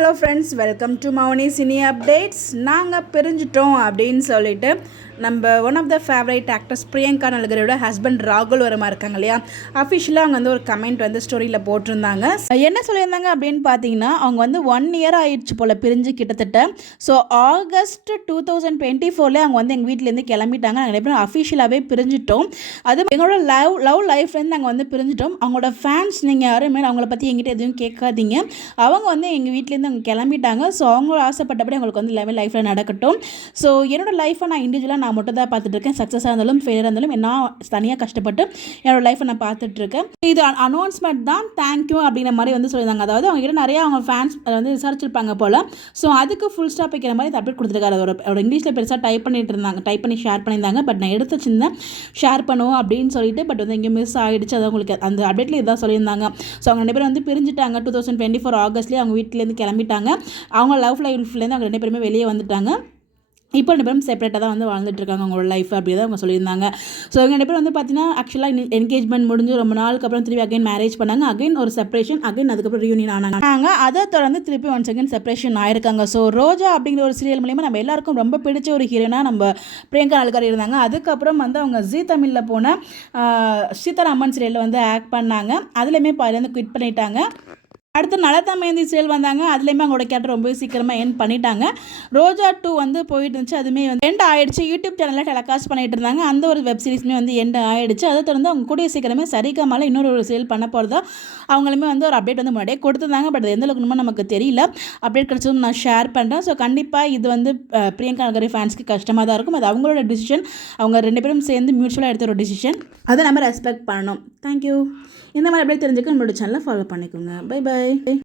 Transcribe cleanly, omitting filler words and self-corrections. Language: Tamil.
Hello friends, welcome to Mouni cine updates. நாங்கள் பிரிஞ்சிட்டோம் அப்படின்னு சொல்லிட்டு நம்ம one of the favourite actors Priyanka நல்கரோட ஹஸ்பண்ட் ராகுல் வர்மா இருக்காங்க இல்லையா, அஃபிஷியலாக அவங்க வந்து ஒரு கமெண்ட் வந்து ஸ்டோரியில் போட்டிருந்தாங்க. என்ன சொல்லியிருந்தாங்க அப்படின்னு பார்த்தீங்கன்னா, அவங்க வந்து 1 year ஆயிடுச்சு போல் பிரிஞ்சு கிட்டத்தட்ட. ஸோ ஆகஸ்ட் 2024 அவங்க வந்து எங்கள் வீட்டிலேருந்து கிளம்பிட்டாங்க. நாங்கள் நிறைய பேர் அஃபிஷியலாகவே பிரிஞ்சிட்டோம். அது எங்களோட லவ் லைஃப்லேருந்து நாங்கள் வந்து பிரிஞ்சிட்டோம். அவங்களோட ஃபேன்ஸ் நீங்கள் யாருமே அவங்கள பற்றி எங்கிட்ட எதுவும் கேட்காதீங்க. அவங்க வந்து எங்கள் வீட்டிலேருந்து அவங்க கிளம்பிட்டாங்க. ஸோ அவங்க ஆசைப்பட்டபடி அவங்களுக்கு வந்து லைஃப்பில் நடக்கட்டும். ஸோ என்னோடய லைஃப்பை நான் இண்டிவிஜுவலாக நான் மட்டும் தான் பார்த்துட்ருக்கேன். சக்ஸஸாக இருந்தாலும் ஃபெயிலியராக இருந்தாலும் நான் தனியாக கஷ்டப்பட்டு என்னோடய லைஃப்பை நான் பார்த்துட்ருக்கேன். இது அனௌன்ஸ்மெண்ட் தான், தேங்க்யூ அப்படிங்கிற மாதிரி வந்து சொல்லியிருந்தாங்க. அதாவது அவங்ககிட்ட நிறையா அவங்க ஃபேன்ஸ் வந்து விசாரிச்சிருப்பாங்க போல். ஸோ அதுக்கு ஃபுல் ஸ்டாப் வைக்கிற மாதிரி அப்டேட் கொடுத்துருக்காரு. அவரோட இங்கிலீஷில் பெருசாக டைப் பண்ணி ஷேர் பண்ணியிருந்தாங்க. பட் நான் எடுத்து வச்சிருந்தேன் ஷேர் பண்ணுவோம் அப்படின்னு சொல்லிட்டு. பட் வந்து இங்கே மிஸ் ஆகிடுச்சு. அது உங்களுக்கு அந்த அப்டேட்டில் இதான் சொல்லியிருந்தாங்க. ஸோ அவங்க 2 பேரும் வந்து பிரிஞ்சுட்டாங்க. 2024 ஆகஸ்ட்லேயே அவங்க வீட்டிலேருந்து கிளம்பிட்டாங்க. அவங்க லவ் லைஃப்லேருந்து அவங்க 2 பேருமே வெளியே வந்துட்டாங்க. இப்போ 2 பேரும் செப்பரேட்டாக தான் வந்து வாழ்ந்துட்டு இருக்காங்க அவங்களோட லைஃப். அப்படி தான் அவங்க சொல்லியிருந்தாங்க. ஸோ இவங்க 2 பேரும் வந்து பார்த்தீங்கன்னா ஆக்சுவலாக என்கேஜ்மெண்ட் முடிஞ்சு ரொம்ப நாளுக்கு அப்புறம் திருப்பி அகைன் மேரேஜ் பண்ணாங்க. அகைன் ஒரு செப்பரேஷன், அகைன் அதுக்கப்புறம் ரியூனியன் ஆனாங்க. அதை தொடர்ந்து திருப்பி ஒன்ஸ் அகைன் செப்பரேஷன் ஆயிருக்காங்க. ஸோ ரோஜா அப்படிங்கிற ஒரு சீரியல் மூலிமா நம்ம எல்லாருக்கும் ரொம்ப பிடிச்ச ஒரு ஹீரோனாக நம்ம பிரியங்கா நல்கர் இருந்தாங்க. அதுக்கப்புறம் வந்து அவங்க ஜீ தமிழில் போன சீதாராமன் சீரியலில் வந்து ஆக்ட் பண்ணாங்க. அதுலேயுமே பாதிலேருந்து குவிட் பண்ணிட்டாங்க. அடுத்து நலதா மெஹந்தி சீரியல் வந்தாங்க. அதுலேயுமே அவங்களோட கேரக்டர் ரொம்ப சீக்கிரமாக எண்ட் பண்ணிட்டாங்க. ரோஜா 2 வந்து போயிட்டு இருந்துச்சு. அதுவுமே வந்து எண்ட் ஆகிடுச்சு. யூடியூப் சேனலில் டெலிகாஸ்ட் பண்ணிட்டு இருந்தாங்க. அந்த ஒரு வெப் சீரிஸுமே வந்து எண்ட் ஆகிடுச்சு. அதை தொடர்ந்து அவங்க கூடிய சீக்கிரமே சரிகமால இன்னொரு சீரியல் பண்ண போகிறதா அவங்களுமே வந்து ஒரு அப்டேட் வந்து முன்னாடியே கொடுத்துருந்தாங்க. பட் எந்த அளவுக்கு நமக்கு தெரியல. அப்டேட் கிடச்சதும் நான் ஷேர் பண்ணுறேன். ஸோ கண்டிப்பாக இது வந்து பிரியங்கா நல்கர் ஃபேன்ஸ்க்கு கஷ்டமாக தான் இருக்கும். அது அவங்களோட டிசிஷன். அவங்க 2 பேரும் சேர்ந்து மியூச்சுவலாக எடுத்த ஒரு டிசிஷன். அதை நம்ம ரெஸ்பெக்ட் பண்ணணும். தேங்க்யூ. இந்த மாதிரி அப்டேட் தெரிஞ்சுக்க நம்மளோட சேனலை ஃபாலோ பண்ணிக்கோங்க. Bye by.